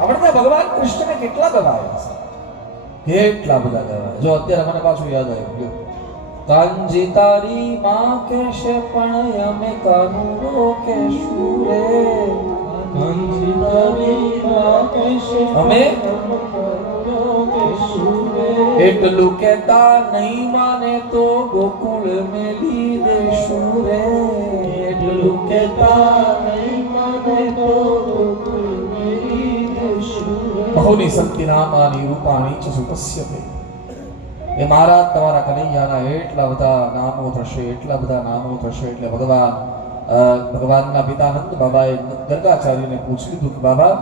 આપણે ભગવાન કૃષ્ણને કેટલા ગવાયા છે, કેટલા બધા ગવાયા. જો અત્યારે મને પાછું યાદ આવ્યું, કાંજી તારી માં કેશે પણ અમે કાનુડો કેશું રે, કાંજી તારી માં કેશે અમે એટલું કેતા નહીં માને તો ગોકુળ મેલી દેશું રે, એટલું કેતા નહીં માને તો ગોકુળ મેલી દેશું. બહુની શક્તિ નામાની રૂપાણી છે સુપસ્યતે. એ મારા તમારા કનૈયાના એટલા બધા નામો થશે, એટલા બધા નામો થશે. એટલે ભગવાનના પિતા નંદ બાબાએ ગર્ગાચાર્યને પૂછ્યું હતું કે બાબા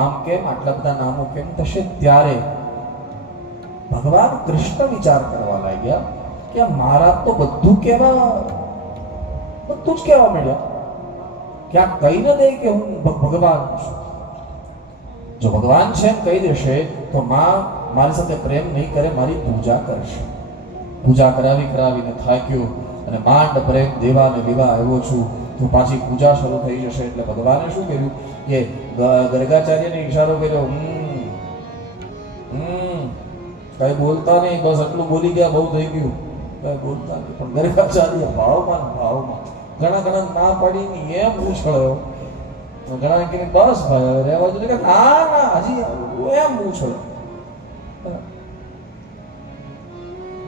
આમ કેમ આટલા બધા નામો કેમ થશે? ત્યારે ભગવાન કૃષ્ણ વિચાર કરવા લાગ્યા કે મારા તો બધું જ કહેવા મળ્યા કે આ કહી ન દે કે હું ભગવાન છું. જો ભગવાન છે એમ કહી દેશે તો માં મારી સાથે પ્રેમ નહીં કરે, મારી પૂજા કરશે. પૂજા કરાવીને થાક્યો અને માંડ પ્રેમ દેવાને દેવા આવ્યો છું તો પાછી પૂજા શરૂ થઈ જશે. એટલે ભગવાને શું કર્યું કે ગર્ગાચાર્યને ઈશારો કર્યો, કઈ બોલતા નહીં, બસ એટલું બોલી ગયા, બહુ થઈ ગયું, કઈ બોલતા નહીં. પણ ગર્ગાચાર્ય ભાવમાં ઘણા ના પડી એમ ઉછળ્યો, ઘણા કે બસ ભાઈ રહેવા જોઈએ, ના હજી એમ ઉછળ્યો.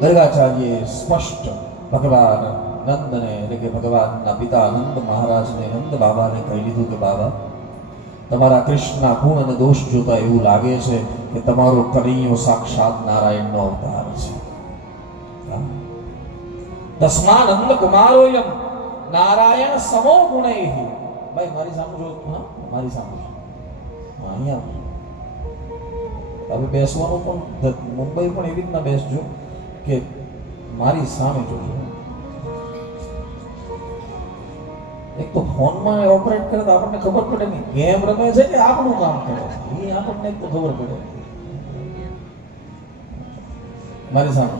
ગર્ગાચાર્ય સ્પષ્ટ ભગવાન નંદને એટલે કે ભગવાનના પિતા નંદ મહારાજને, નંદ બાબાને કહી દીધું કે બાબા તમારા કૃષ્ણના ગુણ અને દોષ જોતા એવું લાગે છે કે તમારો કનૈયો સાક્ષાત નારાયણનો અવતાર છે. તસ્માનંદ કુમારોયમ નારાયણ સમો ગુણૈઃ. ભાઈ મારી સામે જો, હા મારી સામે અહીંયા હવે બેસવાનું પણ મુંબઈ પણ એવી રીતના બેસજો કે મારી સામે જોજો. એક તો ફોનમાં ઓપરેટ કરે તો આપણને ખબર પડે નહીં ગેમ રમે છે કે આપણું કામ કરે છે, એ આપણને એક તો ખબર પડે. મારી સામે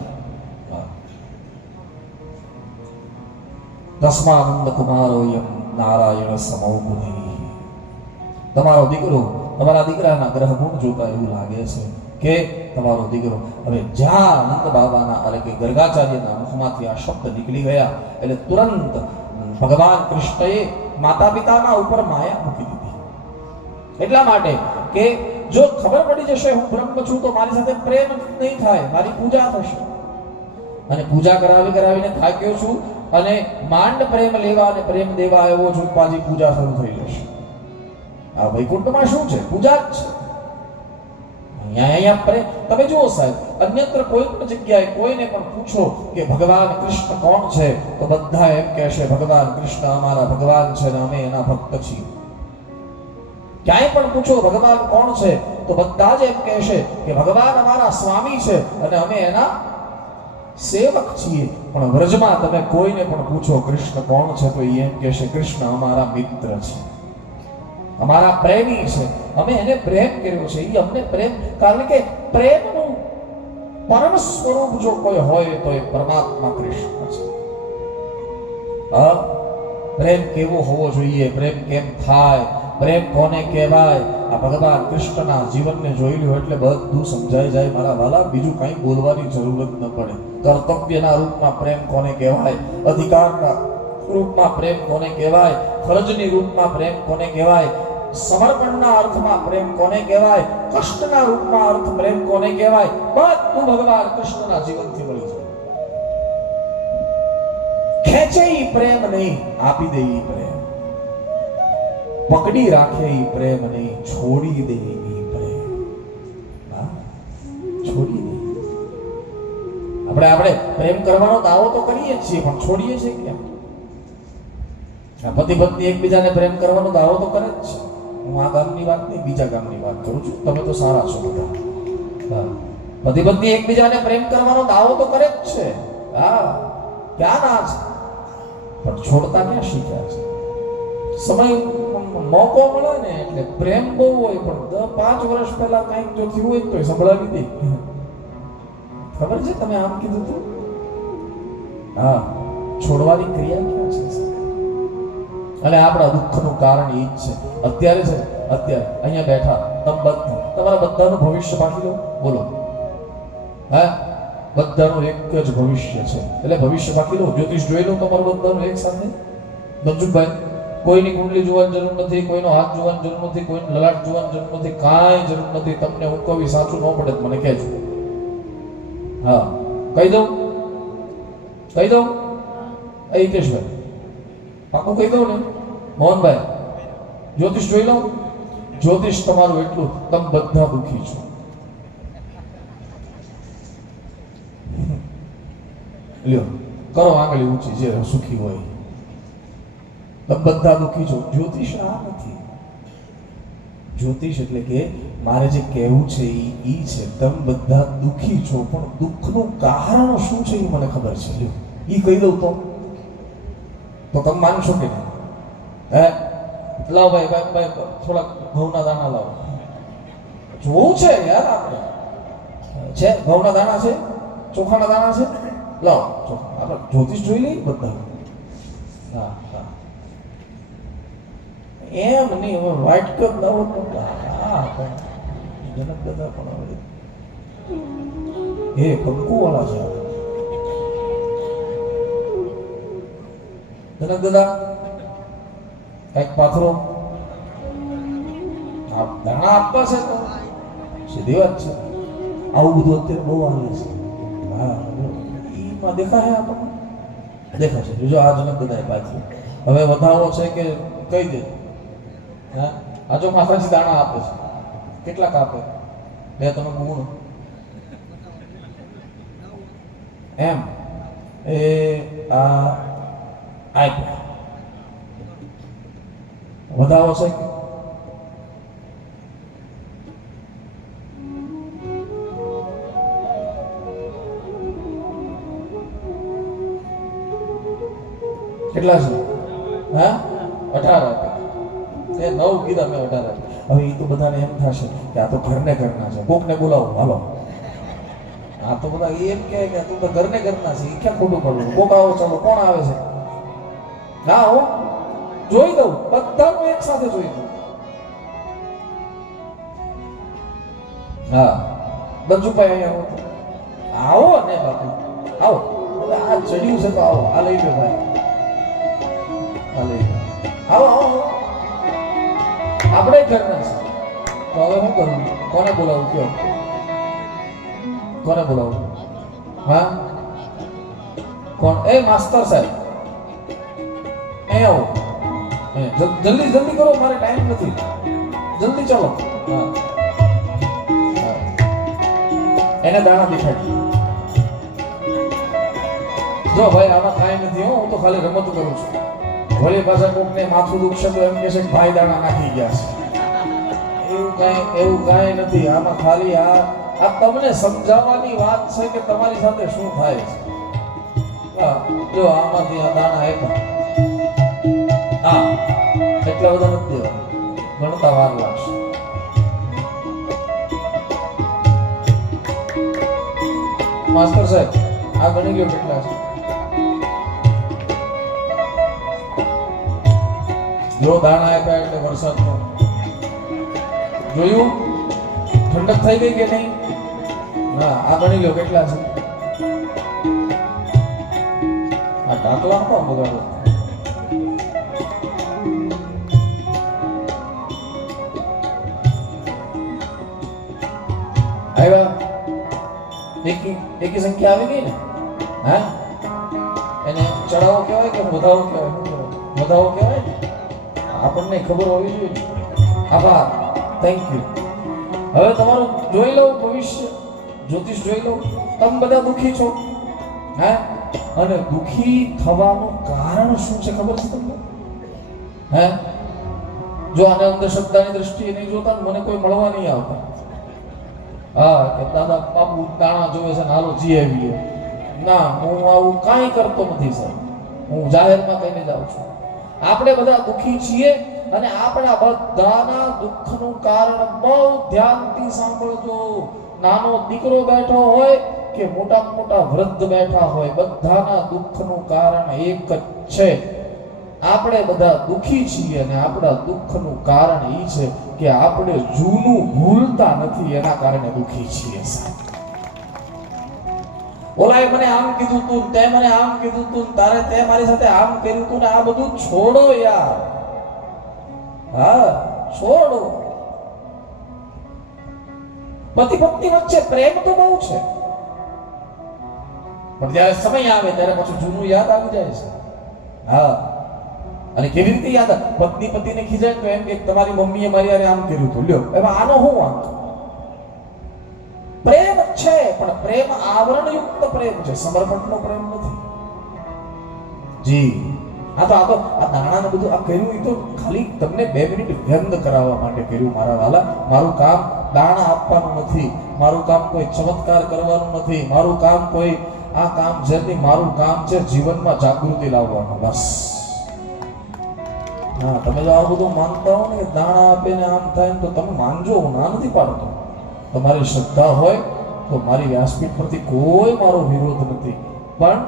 તસ્માનંદ કુમારોયમ નારાયણ સમો ગુણૈઃ. તમારો દીકરો, તમારા દીકરાના ગ્રહ ગુણ જોતા એવું લાગે છે કે તમારો દીકરો હવે જ્યાં નંદ બાબાના એટલે કે ગર્ગાચાર્યના મુખમાંથી આ શબ્દ નીકળી ગયા એટલે તુરંત ભગવાન કૃષ્ણએ માતા પિતાના ઉપર માયા મૂકી દીધી. એટલા માટે કે જો ખબર પડી જશે હું બ્રહ્મ છું તો મારી સાથે પ્રેમ નહીં થાય, મારી પૂજા થશે. અને પૂજા કરાવીને થાક્યો છું અને માંડ પ્રેમ લેવા અને પ્રેમ દેવા આવ્યો છું, પાછી પૂજા શરૂ થઈ જશે. આ વૈકુંઠમાં શું છે? પૂજા જ છે. અહીંયા પ્રેમ તમે જુઓ સાહેબ, અન્યત્ર કોઈ પણ જગ્યાએ કોઈને પણ પૂછો કે ભગવાન કૃષ્ણ કોણ છે તો બધા એમ કહેશે ભગવાન કૃષ્ણ અમારા ભગવાન છે ને અમે એના ભક્ત છીએ. ક્યાંય પણ પૂછો ભગવાન કોણ છે તો બધા જ એમ કહેશે કે ભગવાન અમારા સ્વામી છે અને અમે એના સેવક છીએ. પણ વ્રજમાં તમે કોઈને પણ પૂછો કૃષ્ણ કોણ છે તો એ એમ કહેશે કૃષ્ણ અમારા મિત્ર છે, અમારા પ્રેમી છે, અમે એને પ્રેમ કર્યો છે, એ અમને પ્રેમ. કારણ કે પ્રેમનું પરમ સ્વરૂપ જો કોઈ હોય તો એ પરમાત્મા કૃષ્ણ છે. પ્રેમ કેવો હોવો જોઈએ, પ્રેમ કેમ થાય, પ્રેમ કોને કહેવાય, આ ભગવાન કૃષ્ણના જીવનને જોઈ લ્યો એટલે બધું સમજાઈ જાય મારા વાલા. બીજું કંઈ બોલવાની જરૂર જ ન પડે. કર્તવ્યના રૂપમાં પ્રેમ કોને કહેવાય, અધિકારના રૂપમાં પ્રેમ કોને કહેવાય, ફરજની રૂપમાં પ્રેમ કોને કહેવાય, સમર્પણના અર્થમાં પ્રેમ કોને કહેવાય, કષ્ટના રૂપમાં અર્થ પ્રેમ કોને કહેવાય, બધું ભગવાન કૃષ્ણના જીવનથી મળી જાય. ખેંચે ઈ પ્રેમ નહીં, આપી દે ઈ પ્રેમ, પકડી રાખે ઈ પ્રેમ નહીં, છોડી દે ઈ પ્રેમ. છોડી દે. આપણે પ્રેમ કરવાનો દાવો તો કરીએ છીએ પણ છોડીએ છીએ કેમ? પતિ પત્ની એકબીજાને પ્રેમ કરવાનો દાવો તો કરે જ છે. હું આ ગામની વાત નહીં બીજા ગામની વાત કરું છું, તમે તો સારા છો બધા. પતિ પત્ની એકબીજાને પ્રેમ કરવાનો દાવો તો કરે જ છે. હા, ક્યાં ના છે, પણ છોડતા ક્યાં શીખ્યા છે? સમય મોકો મળે ને એટલે પ્રેમ બહુ હોય પણ 5 વર્ષ પહેલા કંઈક જો થયું હોય તો સંભળાવી દે. ખબર છે તમે આમ કીધું હતું? હા, છોડવાની ક્રિયા ક્યાં છે? અને આપણા દુઃખનું કારણ એ જ છે. અત્યારે અહીંયા બેઠા તમારા બધાનું ભવિષ્ય બાકી લો બોલો. હા, બધાનું એક જ ભવિષ્ય છે એટલે ભવિષ્ય બાકી લો. જ્યોતિષ જોઈ લો તમારું બધાનું એક સાથે. ગમજુભાઈ, કોઈની કુંડલી જોવાની જરૂર નથી, કોઈનો હાથ જોવાની જરૂર નથી, કોઈનો લલાટ જોવાની જરૂર નથી, કાંઈ જરૂર નથી. તમને હું કવિ સાચું ન પડે મને કહેજો. હા, કહી દઉં હિતેશભાઈ, પાકું કહી દઉં ને? મોહનભાઈ, જ્યોતિષ જોઈ લો. જ્યોતિષ તમારું એટલું, તમે બધા દુઃખી છો. લ્યો, કરો આંગળી ઊંચી જે સુખી હોય. તમે બધા દુઃખી છો. જ્યોતિષ આ નથી. જ્યોતિષ એટલે કે મારે જે કહેવું છે એ છે તમે બધા દુઃખી છો, પણ દુઃખનું કારણ શું છે એ મને ખબર છે. લ્યો, એ કહી દઉં તો તમે માનશો કે નહીં? હે, લાવો ભાઈ થોડા ઘઉંના દાણા લાવો. જોવું છે યાર આપણે. છે ઘઉંના દાણા છે, ચોખાના દાણા છે, લાવો ચોખા. આપણે જ્યોતિષ જોઈ લઈએ બધા. હા હા, એમ નહીં. હવે વાઇટ કપ લાવો તો હા જનક દાદા પણ હવે એ કંકુ વાળા છે. જનક દાદા કઈક પાથરો દાણા આપવા છે તો સીધી વાત છે. આવું બધું અત્યારે બહુ આવે છે. હા, એમાં દેખાય આપણને દેખાશે. જો આ જનક દાદા પાથરું હવે વધાવો છે કે કહી દે. હા, આ જો માથાથી દાણા આપે છે. કેટલાક આપે? 2-3 ગુણ એમ એ આ આપ્યા. વધાવો છે કે કેટલા છે? હા, 18 આપ્યા. એ 9 કીધા, મેં 18 આપ્યા. હવે એ તો બધાને એમ થશે કે આ તો ઘરને ઘરના છે, કોકને બોલાવો હાલો. આ તો બધા એમ કહે કે તું તો ઘરને ઘરના છે, એ ક્યાં ખોટું પડવું? કોક આવો ચાલો, કોણ આવે છે? ના હો, જોઈ દઉં બધાનું એક સાથે જોઈ દઉં. હા, બંજુભાઈ અહીંયા આવો ને બાપુ આવો. હવે આ ચડ્યું છે તો આવો, આ લઈ લો ભાઈ, આ લઈ લો. આવો આવો, આપણે ઘરના છે. તો હવે શું કરું? કોને બોલાવું? કયો કોને બોલાવું? હા, કોણ? એ માસ્ટર સાહેબ એ આવો. જલ્દી જલ્દી કરો, મારે ટાઈમ નથી. જલ્દી ચાલો. હા, એને દાણા દેખાડી. જો ભાઈ આમાં કાંઈ નથી હો, હું તો ખાલી રમત કરું છું. વળી પાછા કોકને માથું દુખશે તો એમ કહેશે કે ભાઈ દાણા નાખી ગયા છે. એવું કાંઈ નથી આમાં. ખાલી આ તમને સમજાવવાની વાત છે કે તમારી સાથે શું થાય છે. હા, જો આમાંથી આ દાણા આપ્યા. હા, એટલા બધા નથી દેવા, ગણતા વાર લાગશે. માસ્ટર સાહેબ આ ગણી ગયો કેટલા છે? જો દાણા આપ્યા એટલે વરસાદનો જોયું, ઠંડક થઈ ગઈ કે નહીં? હા, આ ગણી લો કેટલા છે? આ ઢાકલા કોણ બગાડો? આવ્યા? એકી સંખ્યા આવી ગઈ ને? હા, એને ચડાવો કહેવાય કે વધાવો કહેવાય? વધાવો કહેવાય ને? આપણને ખબર હોવી જોઈએ. આભાર, થેન્ક યુ. હવે તમારું જોઈ લઉં ભવિષ્ય, જ્યોતિષ જોઈ લઉં. તમે બધા દુઃખી છો. હા, અને દુઃખી થવાનું કારણ શું છે ખબર છે તમને? હે, જો આને અંધશ્રદ્ધાની દ્રષ્ટિએ નહીં જોતા મને કોઈ મળવા નહીં આવતા. હા, કે દાદા બાપુ દાણા જોવે છે, હાલો જી આવીએ. ના, હું આવું કાંઈ કરતો નથી સાહેબ. હું જાહેરમાં કહીને જાઉં છું. આપણે બધા દુઃખી છીએ અને આપણા બધાના દુઃખનું કારણ બહુ ધ્યાનથી સાંભળજો. નાનો દીકરો બેઠો હોય કે મોટા વૃદ્ધ બેઠા હોય, બધાના દુઃખનું કારણ એક જ છે. આપણે બધા દુઃખી છીએ અને આપણા દુઃખનું કારણ એ છે કે આપણે જૂનું ભૂલતા નથી, એના કારણે દુઃખી છીએ સાહેબ. ઓલાએ મને આમ કીધું તું, તે મને આમ કીધું તું, તારે તે મારી સાથે આમ કર્યું તું ને આ બધું છોડો યાર. હા, છોડો. પતિ પત્ની વચ્ચે પ્રેમ તો બહુ છે, પણ જ્યારે સમય આવે ત્યારે પછી જૂનું યાદ આવી જાય છે. હા, અને કેવી રીતે યાદ આવે? પત્ની પતિને ખીજાય તો એમ કે તમારી મમ્મીએ મારી હારે આમ કર્યું હતું, લ્યો એમાં આનો શું વાંક? પ્રેમ છે, પણ પ્રેમ આવરણયુક્ત પ્રેમ છે, સમર્પણનો પ્રેમ નથી. જી, આ દાણા ને બધું આ કર્યું, એ તો ખાલી તમને 2 મિનિટ વ્યંગ કરાવવા માટે કર્યું મારા વાલા. મારું કામ દાણા આપવાનું નથી, મારું કામ કોઈ ચમત્કાર કરવાનું નથી, મારું કામ કોઈ આ કામ જેની, મારું કામ છે જીવનમાં જાગૃતિ લાવવાનું, બસ. હા, તમે જો આ બધું માનતા હો ને કે દાણા આપે ને આમ થાય તો તમે માનજો, હું ના નથી પાડતો. તમારી શ્રદ્ધા હોય તો મારી વ્યાસપીઠ પરથી કોઈ મારો વિરોધ નથી, પણ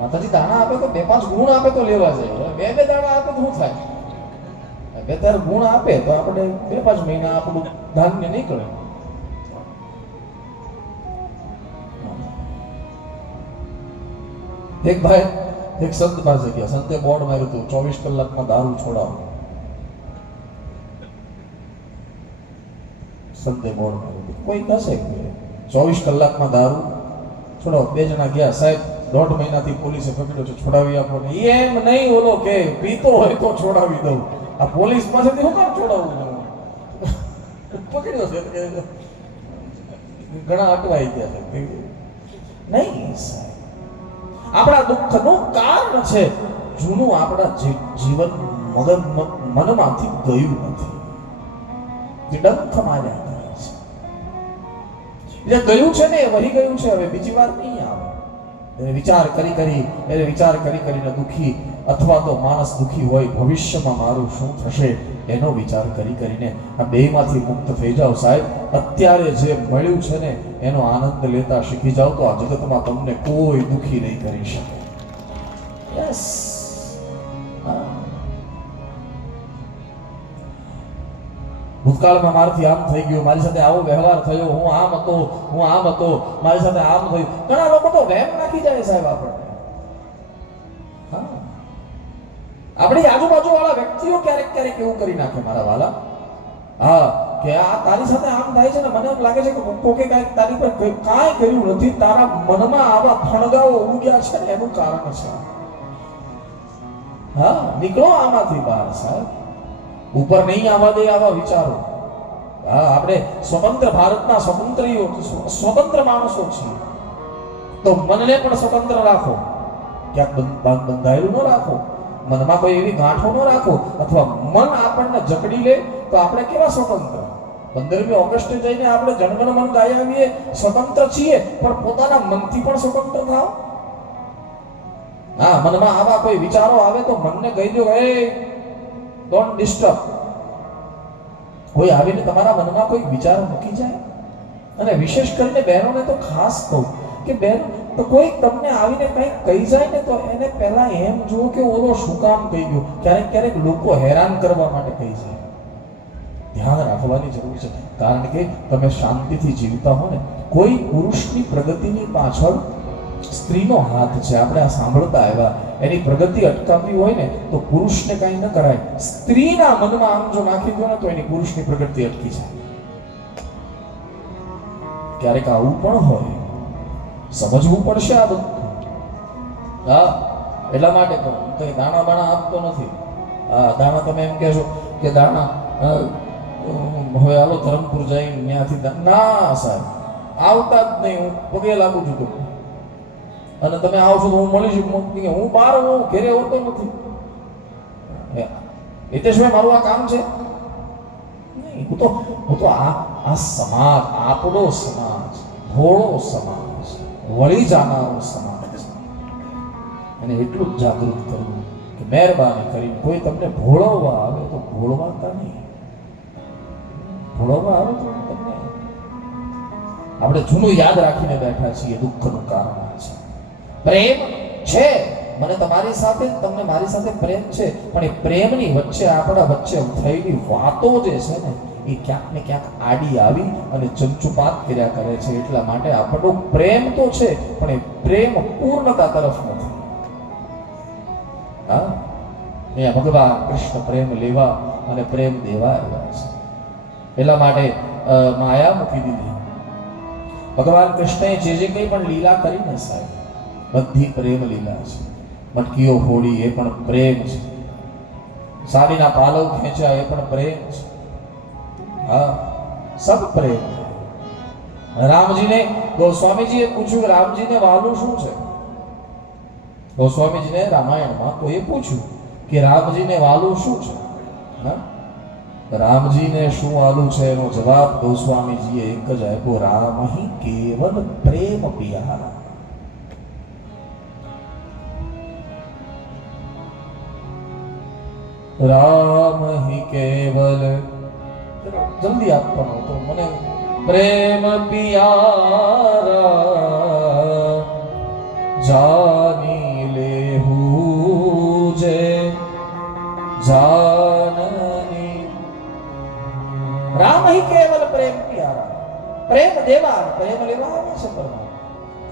માતાજી દાણા આપે તો 2-5 ગુણ આપે તો લેવા જાય. 2 દાણા આપે તો શું થાય? 2-4 ગુણ આપે તો આપણે 2-5 મહિના આપણું ધાન્ય નીકળે. એક ભાઈ એક સંત પાસે ગયા, સંતે બોર્ડ માર્યું હતું 24 કલાકમાં દારૂ છોડાવો. સંતે બોર્ડ માર્યું હતું, કોઈ કશે 24 કલાકમાં દારૂ છોડાવો. 2 જણા ગયા, સાહેબ 1.5 મહિનાથી પોલીસે પકડ્યો છે, છોડાવી આપો ને. એમ નહીં, ઓલો કે પીતો હોય તો છોડાવી દઉં, આ પોલીસ પાસેથી હું કામ છોડાવું? પકડ્યો છે, ઘણા અટવાઈ ગયા છે. નહીં સાહેબ, આપણા દુઃખનું કારણ છે જૂનું આપણા જીવન મનમાંથી ગયું નથી, ડંખ માર્યા કરે છે. જે ગયું છે ને એ વહી ગયું છે, હવે બીજી વાર નહીં આવે. એને વિચાર કરીને દુઃખી, અથવા તો માણસ દુઃખી હોય ભવિષ્યમાં મારું શું થશે એનો વિચાર કરીને આ બેમાંથી મુક્ત થઈ જાઓ સાહેબ. અત્યારે જે મળ્યું છે ને એનો આનંદ લેતા શીખી જાઓ તો આ જગતમાં તમને કોઈ દુઃખી નહીં કરી શકે. યસ, ભૂતકાળમાં મારાથી આમ થઈ ગયું, મારી સાથે આવો વ્યવહાર થયો, હું આમ હતો, મારી સાથે આમ થયું. ઘણા લોકો તો વહેમ નાખી જાય સાહેબ આપણને. આપણી આજુબાજુ વાળા વ્યક્તિઓ ક્યારેક એવું કરી નાખે મારા વાલા. હા, કે આ તારી સાથે આમ થાય છે ને મને એમ લાગે છે કે કોકે કાંઈક તારી પર કાંઈ કર્યું નથી, તારા મનમાં આવા ફણગાઓ ઉગ્યા છે ને એનું કારણ છે. હા, નીકળો આમાંથી બહાર સાહેબ, ઉપર નહીં આવવા દે આવા વિચારો. હા, આપણે સ્વતંત્ર ભારતના સ્વતંત્ર માણસો છીએ, તો મનને પણ સ્વતંત્ર રાખો, ક્યાંક બંધાયેલું ન રાખો, મનમાં કોઈ એવી ગાંઠો ન રાખો, અથવા મન આપણને જકડી લે તો આપણે કેવા સ્વતંત્ર? 15મી ઓગસ્ટે જઈને આપણે જનગણ મન ગાઈ આવીએ, સ્વતંત્ર છીએ, પણ પોતાના મનથી પણ સ્વતંત્ર થાઓ. હા, મનમાં આવા કોઈ વિચારો આવે તો મનને કહી દો, એ ડોન્ટ ડિસ્ટર્બ. કોઈ આવીને તમારા મનમાં કોઈ વિચાર મૂકી જાય, અને વિશેષ કરીને બહેનોને તો ખાસ કહું કે બહેન, તો કોઈ તમને આવીને કંઈક કહી જાય ને તો એને પહેલા એમ જુઓ કે ઓલો શું કામ કહી ગયો. ક્યારેક લોકો હેરાન કરવા માટે કહી જાય, ધ્યાન રાખવાની જરૂર છે. કારણ કે તમે શાંતિથી જીવતા હો ને, કોઈ પુરુષની પ્રગતિની પાછળ સ્ત્રીનો હાથ છે. આપણે આ સાંભળતા આવ્યા, એની પ્રગતિ અટકાવવી હોય ને તો પુરુષને કાંઈ ન કરાય, સ્ત્રીના મનમાં આમ જો નાખી દો ને તો એની પુરુષની પ્રગતિ અટકી જાય. ક્યારેક આવું પણ હોય, સમજવું પડશે આ બધું. હા, એટલા માટે કહું, કંઈ દાણા બાણા આપતો નથી. હા, દાણા તમે એમ કહેશો કે દાણા હવે હાલો ધરમપુર જઈને ત્યાંથી, ના સાહેબ આવતા જ નહીં, હું પગે લાગુ છું તો. અને તમે આવશો તો હું મળીશ, હું બહાર હું ઘેરે હોતો નથી. હિતેશભાઈ મારું આ કામ છે નહીં, હું તો આ સમાજ, આપણો સમાજ, ભોળો સમાજ, વળી જાનારો સમાજ, અને એટલું જ જાગૃત કરવું કે મહેરબાની કરીને કોઈ તમને ભોળવવા આવે તો ભોળવાતા નહીં. ભોળવવા આવે તો તમને આપણે જૂનું યાદ રાખીને બેઠા છીએ, દુઃખનું કારણ આ છે. પ્રેમ છે મને તમારી સાથે, તમને મારી સાથે પ્રેમ છે, પણ એ પ્રેમની વચ્ચે આપણા વચ્ચે થયેલી વાતો જે છે ને એ ક્યાંક ને ક્યાંક આડી આવી અને ચંચુપાત કર્યા કરે છે. એટલા માટે આપણો પ્રેમ તો છે પણ એ પ્રેમ પૂર્ણતા તરફ નથી. હા, અહીંયા ભગવાન કૃષ્ણ પ્રેમ લેવા અને પ્રેમ દેવા આવ્યા છે. એટલા માટે માયા મૂકી દીધી. ભગવાન કૃષ્ણએ જે કંઈ પણ લીલા કરીને સાહેબ બધી પ્રેમ લીલા છે. મટકીઓ ફોડી એ પણ પ્રેમ છે. સાડીના પાલવ ખેંચ્યા એ પણ પ્રેમ છે. હા, સબ પ્રેમ. રામજીને ગોસ્વામીજીએ પૂછ્યું રામજીને વાલું શું છે? ગોસ્વામીજીને રામાયણમાં કોઈએ પૂછ્યું કે રામજીને વાલું શું છે? હા, રામજીને શું વાલું છે એનો જવાબ ગોસ્વામીજીએ એક જ આપ્યો, રામ હિ કેવલ પ્રેમ પિયારા. રામ હિ કેવલ, જલ્દી આપવાનો તો મને, પ્રેમ પિયારા જાની લેહુ જે જાનની. રામ હિ કેવલ પ્રેમ પિયારા, પ્રેમ દેવા પ્રેમ લેવા આવે છે પરમાત્મા.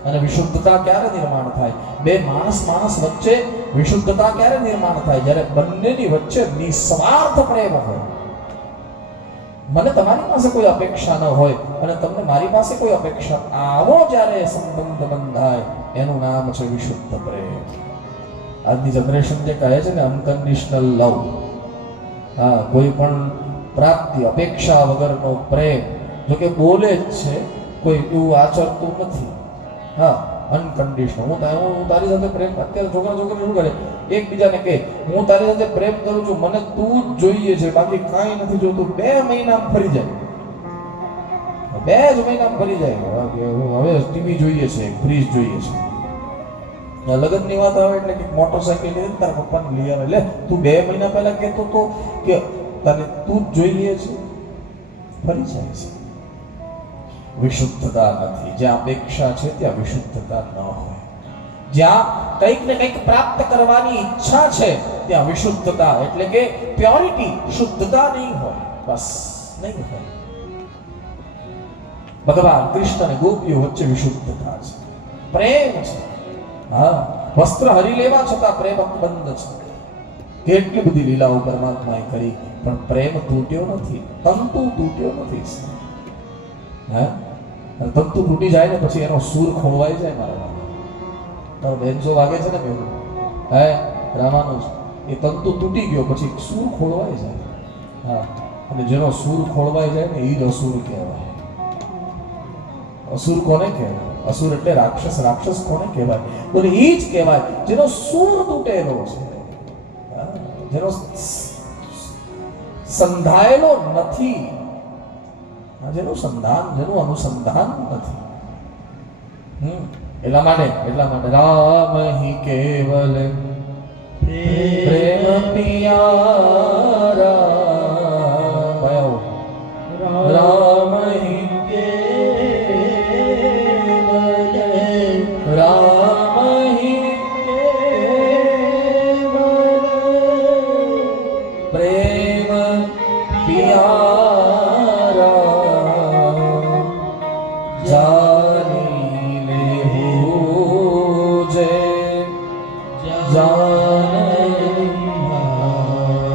અને વિશુદ્ધતા ક્યારે નિર્માણ થાય? બે માણસ વચ્ચે વિશુદ્ધતા ક્યારે નિર્માણ થાય? જ્યારે બંનેની વચ્ચે નિસ્વાર્થ પ્રેમ હોય. મને તમારી પાસે કોઈ અપેક્ષા ન હોય અને તમને મારી પાસે કોઈ અપેક્ષા, આવો જ્યારે સંબંધ બંધાય એનું નામ છે વિશુદ્ધ પ્રેમ. આજની જનરેશન જે કહે છે ને અનકન્ડિશનલ લવ, હા, કોઈ પણ પ્રાપ્તિ અપેક્ષા વગરનો પ્રેમ, જો કે બોલે જ છે, કોઈ એવું આચરતું નથી. હા, અનકન્ડિશનલ. હું તારી સાથે પ્રેમ, અત્યારે છોકરા છોકરી શું કરે, એકબીજાને કહે હું તારી સાથે પ્રેમ કરું છું, મને તું જ જોઈએ છે, બાકી કાંઈ નથી જોતું. 2 મહિના ફરી જાય, 2 જ મહિના ફરી જાય. હવે ટીવી જોઈએ છે, ફ્રીજ જોઈએ છે. લગ્નની વાત આવે એટલે કે મોટરસાઇકલ લઈને તારા પપ્પાને લઈ આવે. લે, તું 2 મહિના પહેલા કહેતો તો કે તને તું જ જોઈએ છે, ફરી જાય છે. વિશુદ્ધતા નથી. જ્યાં અપેક્ષા છે ત્યાં વિશુદ્ધતા ન હોય. જ્યાં કંઈક ને કંઈક પ્રાપ્ત કરવાની ઈચ્છા છે ત્યાં વિશુદ્ધતા એટલે કે પ્યોરિટી, શુદ્ધતા નહીં હોય. બસ નહીં હોય. ભગવાન કૃષ્ણ અને ગોપીઓ વચ્ચે વિશુદ્ધતા છે, પ્રેમ છે. હા, વસ્ત્ર હરી લેવા છતાં પ્રેમ બંધ છે. કેટલી બધી લીલાઓ પરમાત્માએ કરી પણ પ્રેમ તૂટ્યો નથી, તંતુ તૂટ્યો નથી. હા, તંતુ તૂટી જાય ને પછી એનો સૂર ખોવાઈ જાય. તારો બેન્જો વાગે છે ને પેલું, હે રામાનુજ, એ તંતુ તૂટી ગયો પછી સૂર ખોળવાઈ જાય. હા, અને જેનો સૂર ખોળવાઈ જાય ને એ જ અસુર કહેવાય. અસુર કોને કહેવાય? અસુર એટલે રાક્ષસ. રાક્ષસ કોને કહેવાય? તો એ જ કહેવાય જેનો સૂર તૂટેલો છે, જેનો સંધાયેલો નથી, જેનું સંધાન, જેનું અનુસંધાન નથી. એટલા માટે રામ હિ કેવલ પ્રેમ પિયારા. રામ હિ કેવલ, રામ હિ કેવલ પ્રેમ પિયારા જાની લેહુ જે જાનની.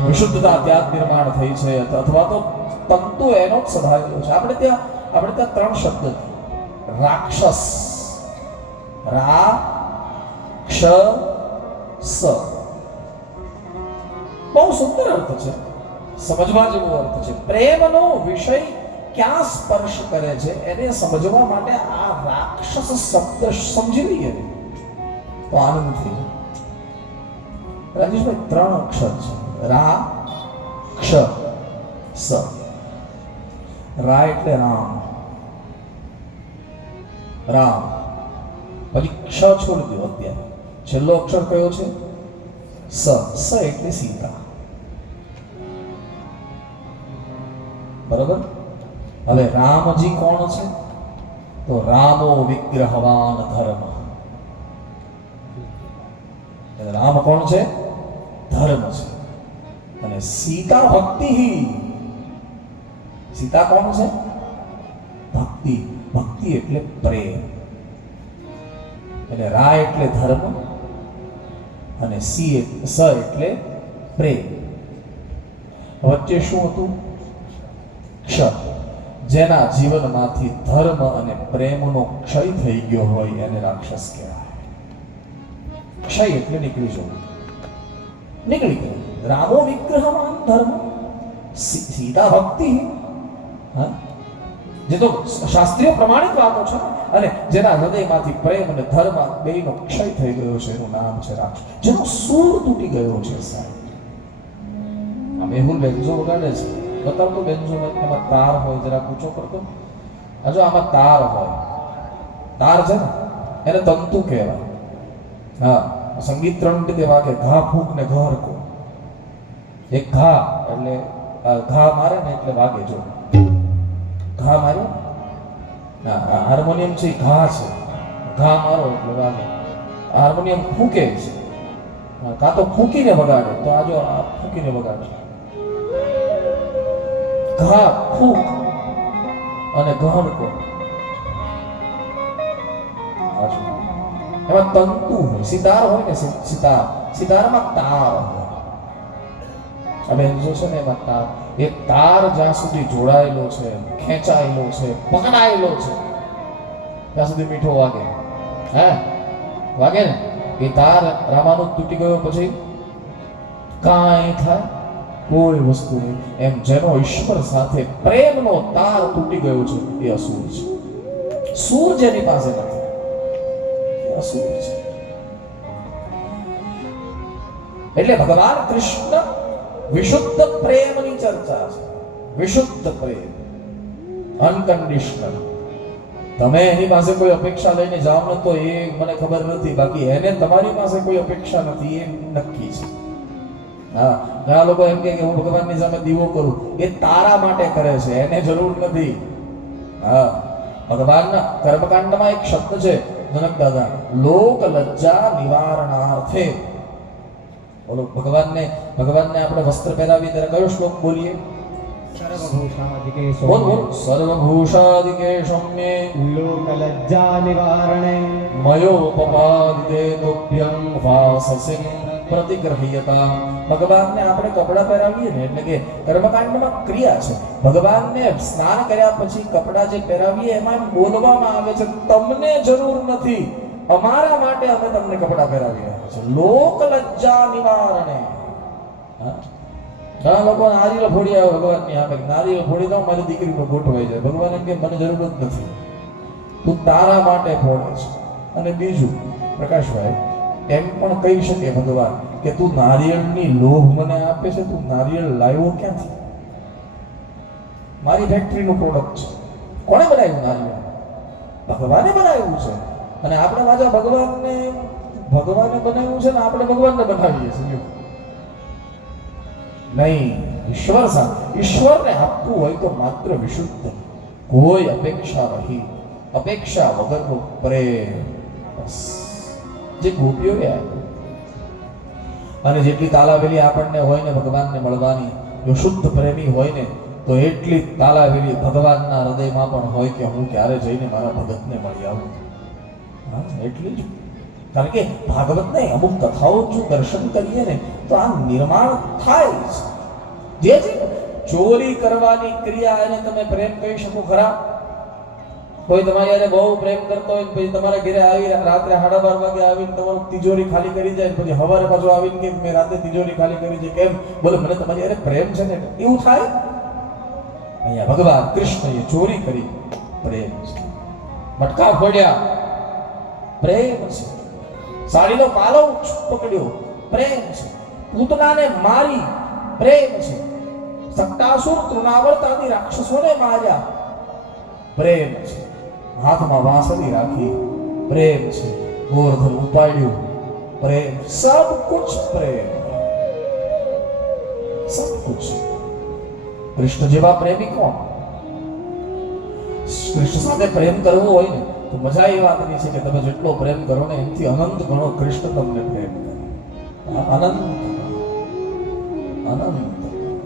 વિશુદ્ધતા ત્યાં નિર્માણ થઈ છે, અથવા તો તંતુ એનો જ સધાયેલો છે. આપણે ત્યાં 3 શબ્દ, રાક્ષસ, રાક્ષસ, બહુ સુંદર અર્થ છે, સમજવા જેવો અર્થ છે. પ્રેમનો વિષય ક્યાં સ્પર્શ કરે છે એને સમજવા માટે આ રાક્ષસ શબ્દ સમજી લઈએ તો આનંદ થઈ જાય. રાજેશભાઈ 3 અક્ષર છે, રા ક્ષ સ. રા એટલે રામ, રામ. પછી ક્ષ છોડી દો. અત્યારે છેલ્લો અક્ષર કયો છે? સ. સ એટલે સીતા. બરાબર. હવે રામજી કોણ છે? તો રામો વિગ્રહવાન ધર્મ. રામ કોણ છે? ધર્મ છે. અને સીતા ભક્તિ. સીતા કોણ છે? ભક્તિ. ભક્તિ એટલે પ્રેમ. એટલે રા એટલે ધર્મ અને સી સ એટલે પ્રેમ. વચ્ચે શું હતું? ક્ષય. જેના જીવનમાંથી ધર્મ અને પ્રેમનો ક્ષય થઈ ગયો હોય એને રાક્ષસ કહેવાય. ક્ષય એટલે નીકળી જવું, નીકળી ગયું. રામો વિગ્રહવાન ધર્મ, સીતા ભક્તિ. હા, જે તો શાસ્ત્રીય પ્રમાણિત વાતો છે. અને જેના હૃદયમાંથી પ્રેમ અને ધર્મ બેનો ક્ષય થઈ ગયો છે એનું નામ છે રાક્ષસ. જેનો સૂર તૂટી ગયો છે. સાહેબ આ મેહુલ બેન્ઝો વગાડે છે, બતાવતો બેન્ઝો એમાં તાર હોય, જરા ઊંચો કરતો. જો આમાં તાર હોય, તાર છે ને એને તંતુ કહેવાય. હા, સંગીત 3 રીતે વાગે: ઘા ફૂંક ને ઘર કો. એક ઘા એટલે ઘા મારે ને એટલે વાગે. જો ઘા માર્યો, હાર્મોનિયમ છે ઘા છે, ઘા મારો એટલે વાગે. હાર્મોનિયમ ફૂંકે છે, કાં તો ફૂંકીને વગાડે. તો આ જો આ ફૂંકીને વગાડે. ઘા ફૂંક અને ઘણકો, એમાં તંતુ હોય. સિતાર હોય ને, સિતારમાં તાર હોય. હવે જો છે ને એમાં તાર, એ તાર જ્યાં સુધી જોડાયેલો છે, ખેંચાયેલો છે, પકડાયેલો છે, ત્યાં સુધી મીઠો વાગે. હે વાગે ને. એ તાર રામાનું તૂટી ગયો પછી કાંઈ થાય? કોઈ વસ્તુ નહીં. એમ જેનો ઈશ્વર સાથે પ્રેમનો તાર તૂટી ગયો છે એ અસુર છે. સૂર જેની પાસે નથી એ અસુર છે. એટલે ભગવાન કૃષ્ણ વિશુદ્ધ પ્રેમની ચર્ચા છે. વિશુદ્ધ પ્રેમ, અનકન્ડિશનલ. તમે એની પાસે કોઈ અપેક્ષા લઈને જાઓ ને તો એ મને ખબર નથી, બાકી એને તમારી પાસે કોઈ અપેક્ષા નથી એ નક્કી છે. હા, ઘણા લોકો એમ કે હું ભગવાનની સામે દીવો કરું, એ તારા માટે કરે છે, એને જરૂર નથી. હા, ભગવાનના કર્મકાંડમાં એક શબ્દ છે જનક દાદા: લોક લજ્જા નિવારણાર્થે. બોલો, ભગવાનને આપણે વસ્ત્ર પહેરાવીએ ત્યારે કયો શ્લોક બોલીએ? સર્વભૂષાદિકેશમ મે લોકલજ્જા નિવારણે મયોપપાદિતે તોભ્યં વાસસિં પ્રતિગ્રહ્યતા. ભગવાનને આપણે કપડાં પહેરાવીએ ને એટલે કે કર્મકાંડમાં ક્રિયા છે. ભગવાનને સ્નાન કર્યા પછી કપડાં જે પહેરાવીએ એમાં બોલવામાં આવે છે તમને જરૂર નથી, અમારા માટે અમે તમને કપડાં પહેરાવી રહ્યા છે. લોક લજ્જા નિવારણે. ઘણા લોકો નારિયેળ ફોડી આવે ભગવાનની સામે, નારિયેળ ફોડી દો મારી દીકરીનો ગોઠવાઈ જાય. ભગવાન એમ કે મને જરૂર જ નથી, તું તારા માટે ફોડે છે. અને બીજું, પ્રકાશભાઈ એમ પણ કહી શકે ભગવાન કે તું નારિયેળની લોભ મને આપે છે, તું નારિયેળ લાવ્યો ક્યાંથી? મારી ફેક્ટરીનું પ્રોડક્ટ છે. કોણે બનાવ્યું નારિયેળ? ભગવાને બનાવ્યું છે. અને આપણે પાછા ભગવાને બનાવ્યું છે ને આપણે ભગવાનને બનાવીએ છીએ. નહીં, ઈશ્વર સાથે. ઈશ્વરને આપવું હોય તો માત્ર વિશુદ્ધ, કોઈ અપેક્ષા રહી, અપેક્ષા વગરનો પ્રેમ. બસ જે ગોપીઓએ આપ્યું. અને જેટલી તાલાવેલી આપણને હોય ને ભગવાનને મળવાની, જો શુદ્ધ પ્રેમી હોય ને તો એટલી તાલાવેલી ભગવાનના હૃદયમાં પણ હોય કે હું ક્યારે જઈને મારા ભગતને મળી આવું. હા, એટલી જ. કારણ કે ભાગવતની અમુક કથાઓ જો દર્શન કરીએ ને તો આ નિર્માણ થાય છે. જે ચોરી કરવાની ક્રિયા એને તમે પ્રેમ કહી શકો ખરા? કોઈ તમારી યારે બહુ પ્રેમ કરતો હોય પછી તમારા ઘરે આવી રાત્રે 12:30 વાગે આવીને તમારું તિજોરી ખાલી કરી જાય, પછી સવારે પાછો આવીને કે મેં રાતે તિજોરી ખાલી કરી છે. કેમ? બોલો, મને તમારી યારે પ્રેમ છે ને. એવું થાય? અહીંયા ભગવાન કૃષ્ણએ ચોરી કરી, પ્રેમ છે. મટકા ફોડ્યા, પ્રેમ છે. સાડીનો પાલો પકડ્યો, પ્રેમ છે. પૂતનાને મારી, પ્રેમ છે. સટ્ટાસુર, તૃણાવર્ત આદિ રાક્ષસોને માર્યા, પ્રેમ છે. હાથમાં વાંસળી રાખી, પ્રેમ છે. ગોવર્ધન ઉપાડ્યું, પ્રેમ. સબ કુછ પ્રેમ, સબ કુછ. કૃષ્ણ જેવા પ્રેમી કોણ? કૃષ્ણ સાથે પ્રેમ કરવો હોય ને તો મજા એ વાતની છે કે તમે જેટલો પ્રેમ કરો ને એનાથી અનંત ગણો કૃષ્ણ તમને પ્રેમ કરે. અનંત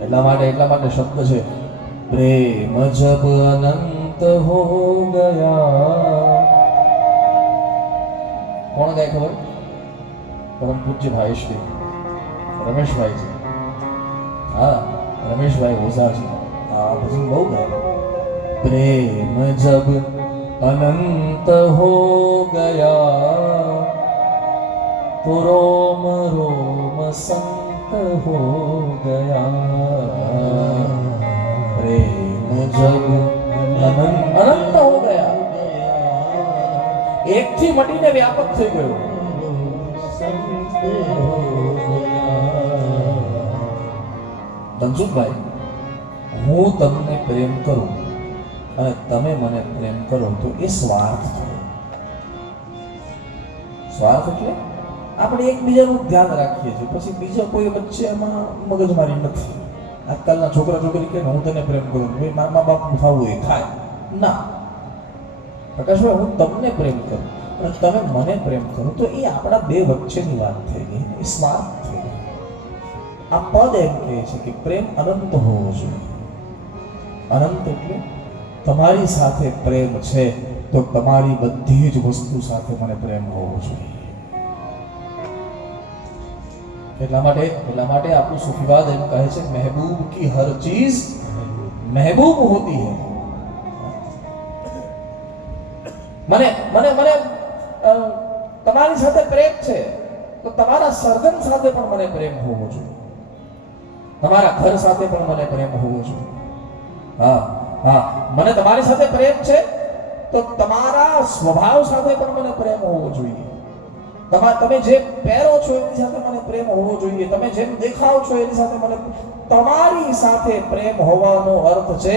એટલા માટે શબ્દ છે પ્રેમ જબ અનંત હો ગયા. કોણ ગાય ખબર? પરમ પૂજ્ય ભાઈ શ્રી રમેશભાઈજી. હા, રમેશભાઈ ઓઝાજી આ ભજન બહુ ગાય. प्रेम जब अनंत हो गया तो रोम रोम संत हो गया. प्रेम जब अनंत हो गया, एक થી મટીને વ્યાપક થઈ ગયો. ધનસુખભાઈ, હું તમને પ્રેમ કરું અને તમે મને પ્રેમ કરો તો એ સ્વાર્થ છે. સ્વાર્થ એટલે આપણે એકબીજાનું ધ્યાન રાખીએ છીએ, પછી બીજો કોઈ વચ્ચે એમાં મગજમારી નથી. આજકાલના છોકરા છોકરી કે હું તને પ્રેમ કરું, ભાઈ મારા બાપ ખાવું એ ખાય ના. પ્રકાશભાઈ, હું તમને પ્રેમ કરું અને તમે મને પ્રેમ કરો તો એ આપણા બે વચ્ચેની વાત થઈ ગઈ, એ સ્વાર્થ થઈ ગઈ. આ પદ એમ કહે છે કે પ્રેમ અનંત હોવો જોઈએ. અનંત એટલે તમારી સાથે પ્રેમ છે તો તમારી બધી જ વસ્તુ સાથે મને પ્રેમ હોવો જોઈએ. એટલા માટે આપણું સુફીવાદ એમ કહે છે મહેબૂબ કી હર ચીજ મહેબૂબ હોતી હૈ. મને મને મને તમારી સાથે પ્રેમ છે તો તમારા સર્જન સાથે પણ મને પ્રેમ હોવો જોઈએ. તમારા ઘર સાથે પણ મને પ્રેમ હોવો જોઈએ. હા, મને તમારી સાથે પ્રેમ છે તો તમારા સ્વભાવ સાથે પણ મને પ્રેમ હોવો જોઈએ. તમે જે પહેરો છો એની સાથે મને પ્રેમ હોવો જોઈએ. તમે જેમ દેખાવ છો એની સાથે મને, તમારી સાથે પ્રેમ હોવાનો અર્થ છે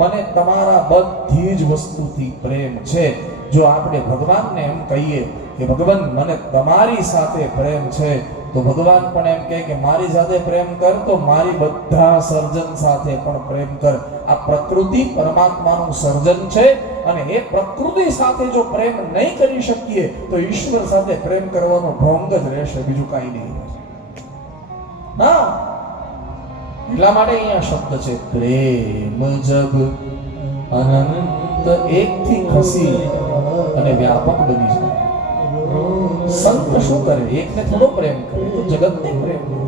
મને તમારા બધી જ વસ્તુથી પ્રેમ છે. જો આપણે ભગવાનને એમ કહીએ કે ભગવાન મને તમારી સાથે પ્રેમ છે તો ભગવાન પણ એમ કહે કે મારી સાથે પ્રેમ કર તો મારી બધા સર્જન સાથે પણ પ્રેમ કર. આ પ્રકૃતિ પરમાત્માનું સર્જન છે અને એ પ્રકૃતિ સાથે જો પ્રેમ નહીં કરી શકીએ તો ઈશ્વર સાથે પ્રેમ કરવાનો ભંગ જ રહેશે, બીજું કાંઈ નહીં ના. એટલા માટે અહીંયા શબ્દ છે પ્રેમ જબ અનંત, એકથી ખસી અને વ્યાપક બની જાય. સંત શું કરે? એકને થોડો પ્રેમ કરે તો જગતને પ્રેમ કરે.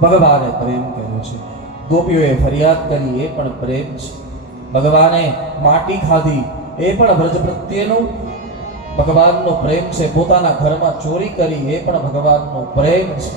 ભગવાને પ્રેમ કર્યો છે, ગોપીઓએ ફરિયાદ કરી એ પણ પ્રેમ છે. ભગવાને માટી ખાધી એ પણ વ્રજ પ્રત્યેનો ભગવાનનો પ્રેમ છે. પોતાના ઘરમાં ચોરી કરી એ પણ ભગવાનનો પ્રેમ છે.